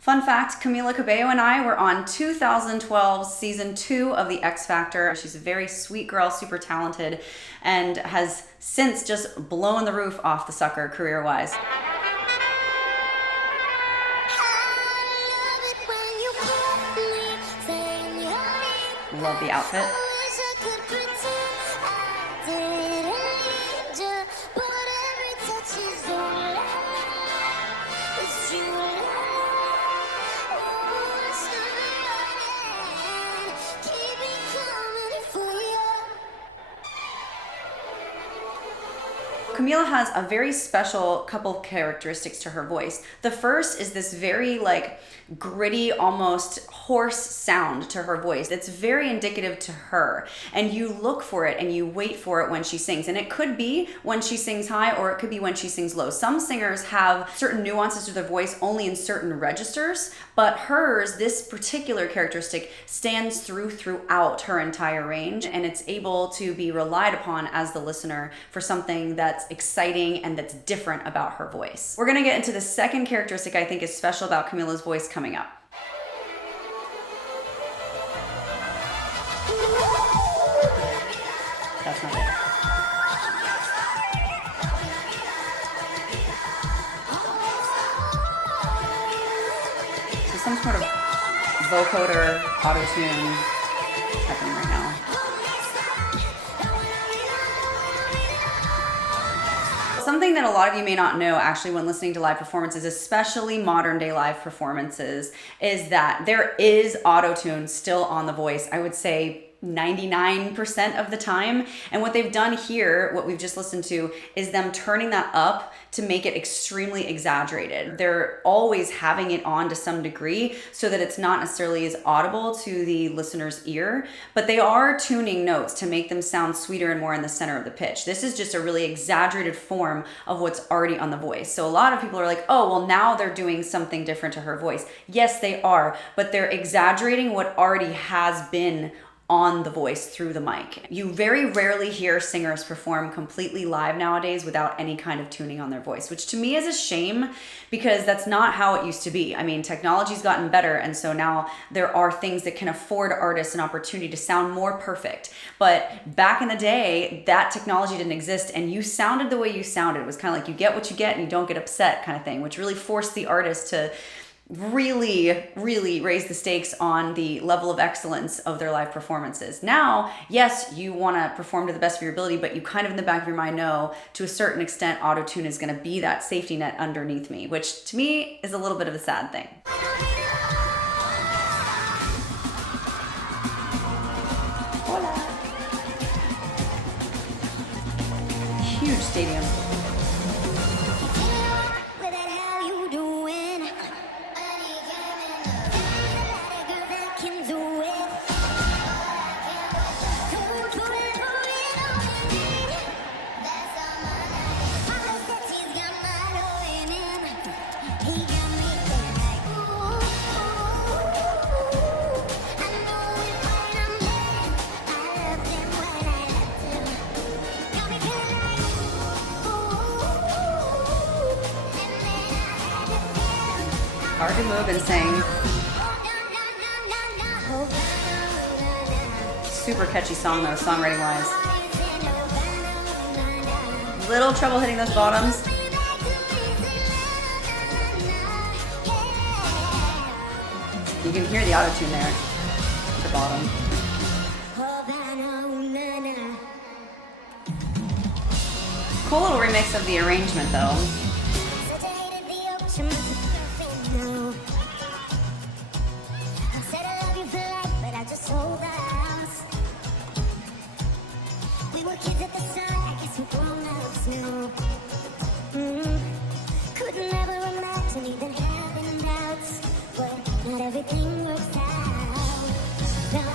Fun fact, Camila Cabello and I were on 2012 season 2 of The X Factor. She's a very sweet girl, super talented, and has since just blown the roof off the sucker career-wise. Love the outfit. Camila has a very special couple of characteristics to her voice. The first is this very gritty, almost hoarse sound to her voice. It's very indicative to her, and you look for it and you wait for it when she sings. And it could be when she sings high, or it could be when she sings low. Some singers have certain nuances to their voice only in certain registers, but hers, this particular characteristic, stands throughout her entire range, and it's able to be relied upon as the listener for something that's exciting and that's different about her voice. We're gonna get into the second characteristic I think is special about Camila's voice coming up. That's not it. So some sort of vocoder auto-tune happening right now. Something that a lot of you may not know actually when listening to live performances, especially modern day live performances, is that there is auto-tune still on the voice. I would say 99% of the time. And what they've done here, what we've just listened to, is them turning that up to make it extremely exaggerated. They're always having it on to some degree so that it's not necessarily as audible to the listener's ear, but they are tuning notes to make them sound sweeter and more in the center of the pitch. This is just a really exaggerated form of what's already on the voice. So a lot of people are like, oh, well, now they're doing something different to her voice. Yes, they are, but they're exaggerating what already has been on the voice through the mic. You very rarely hear singers perform completely live nowadays without any kind of tuning on their voice, which to me is a shame because that's not how it used to be. I mean, technology's gotten better, and so now there are things that can afford artists an opportunity to sound more perfect. But back in the day, that technology didn't exist, and you sounded the way you sounded. It was kind of like you get what you get and you don't get upset kind of thing, which really forced the artist to really raise the stakes on the level of excellence of their live performances. Now, yes, you want to perform to the best of your ability, but you kind of in the back of your mind know to a certain extent auto-tune is going to be that safety net underneath me, which to me is a little bit of a sad thing. Hola. Huge stadium. Hard to move and sing. Super catchy song though, songwriting wise. Little trouble hitting those bottoms. You can hear the auto-tune there at the bottom. Cool little remix of the arrangement though. Everything works out. Now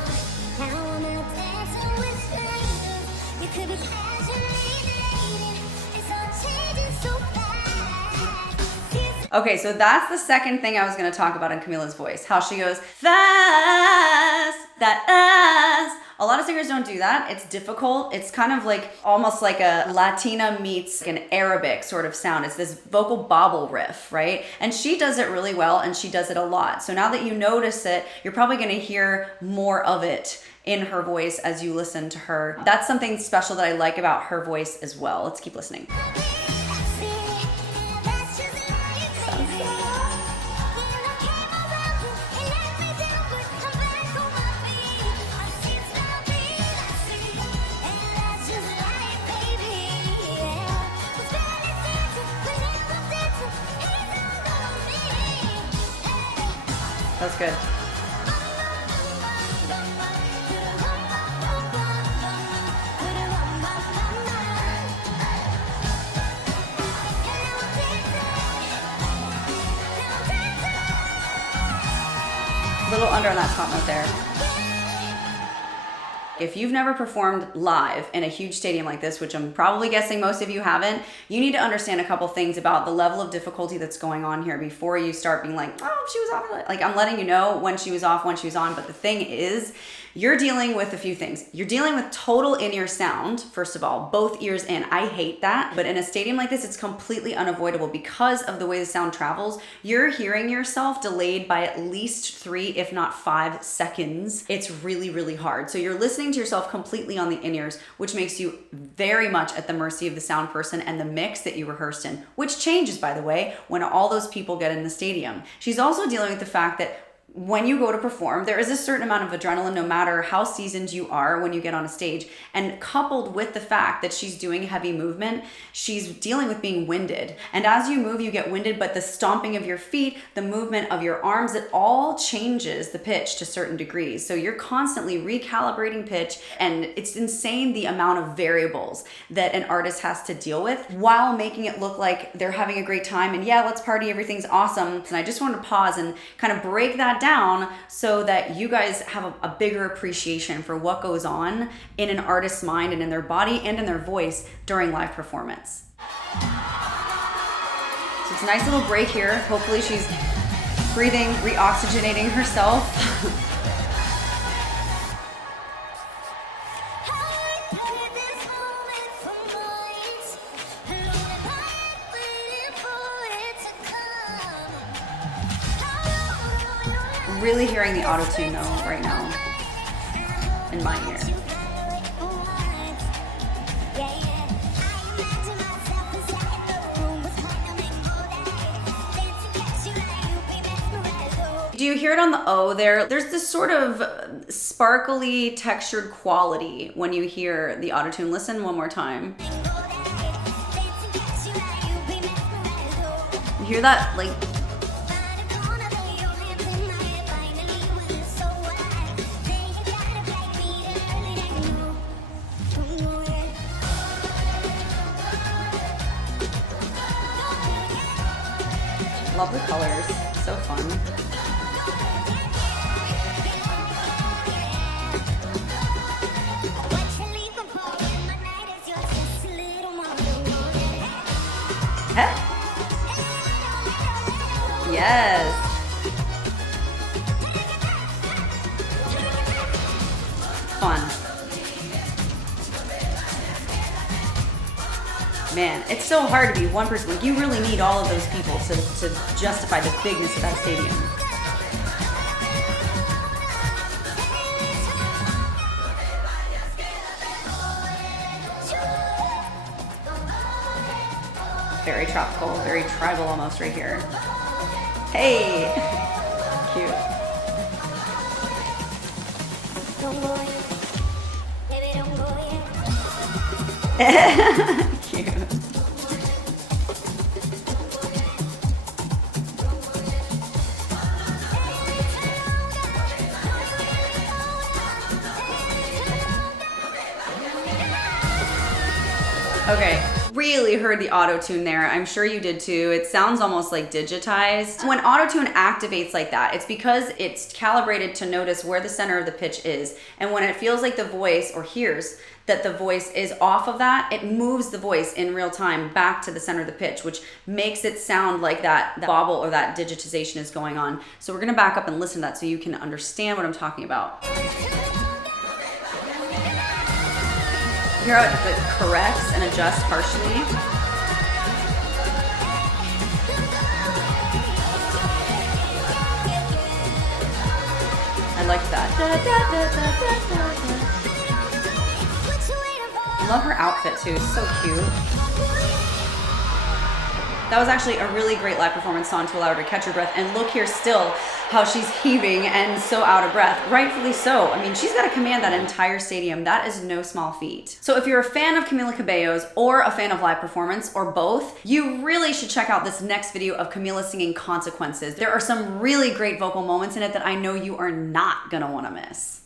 I'm out dancing with strangers. You could be casually dating. It's all changing so fast. Okay, so that's the second thing I was going to talk about in Camila's voice. How she goes fast, that ass. A lot of singers don't do that. It's difficult. It's kind of like almost like a Latina meets an Arabic sort of sound. It's this vocal bobble riff, right? And she does it really well, and she does it a lot. So now that you notice it, you're probably going to hear more of it in her voice as you listen to her. That's something special that I like about her voice as well. Let's keep listening. That's good. A little under on that top note there. If you've never performed live in a huge stadium like this, which I'm probably guessing most of you haven't, you need to understand a couple things about the level of difficulty that's going on here before you start being like, oh, she was off. Like, I'm letting you know when she was off, when she was on. But the thing is, you're dealing with a few things. You're dealing with total in-ear sound, first of all, both ears in. I hate that. But in a stadium like this, it's completely unavoidable because of the way the sound travels. You're hearing yourself delayed by at least 3, if not 5 seconds. It's really, really hard. So you're listening to yourself completely on the in-ears, which makes you very much at the mercy of the sound person and the mix that you rehearsed in, which changes, by the way, when all those people get in the stadium. She's also dealing with the fact that when you go to perform, there is a certain amount of adrenaline no matter how seasoned you are when you get on a stage. And coupled with the fact that she's doing heavy movement, she's dealing with being winded. And as you move, you get winded, but the stomping of your feet, the movement of your arms, it all changes the pitch to certain degrees. So you're constantly recalibrating pitch, and it's insane the amount of variables that an artist has to deal with while making it look like they're having a great time. And yeah, let's party, everything's awesome. And I just want to pause and kind of break that down so that you guys have a bigger appreciation for what goes on in an artist's mind and in their body and in their voice during live performance. So it's a nice little break here. Hopefully she's breathing, reoxygenating herself. Really hearing the auto-tune though right now in my ear. Do you hear it on the O there? There's this sort of sparkly textured quality when you hear the auto-tune. Listen one more time. You hear that like love the colors, so fun. Hey. Yes. Fun. Man, it's so hard to be one person. Like, you really need all of those people to justify the bigness of that stadium. Very tropical, very tribal almost right here. Hey! Cute. Cute. Okay, really heard the auto-tune there. I'm sure you did too. It sounds almost like digitized. When auto-tune activates like that, it's because it's calibrated to notice where the center of the pitch is. And when it feels like the voice, or hears that the voice is off of that, it moves the voice in real time back to the center of the pitch, which makes it sound like that bobble or that digitization is going on. So we're gonna back up and listen to that so you can understand what I'm talking about. Hear how it corrects and adjusts partially. I like that. I love her outfit too, it's so cute. That was actually a really great live performance song to allow her to catch her breath. And look here still how she's heaving and so out of breath. Rightfully so. I mean, she's got to command that entire stadium. That is no small feat. So if you're a fan of Camila Cabello's or a fan of live performance or both, you really should check out this next video of Camila singing Consequences. There are some really great vocal moments in it that I know you are not gonna wanna miss.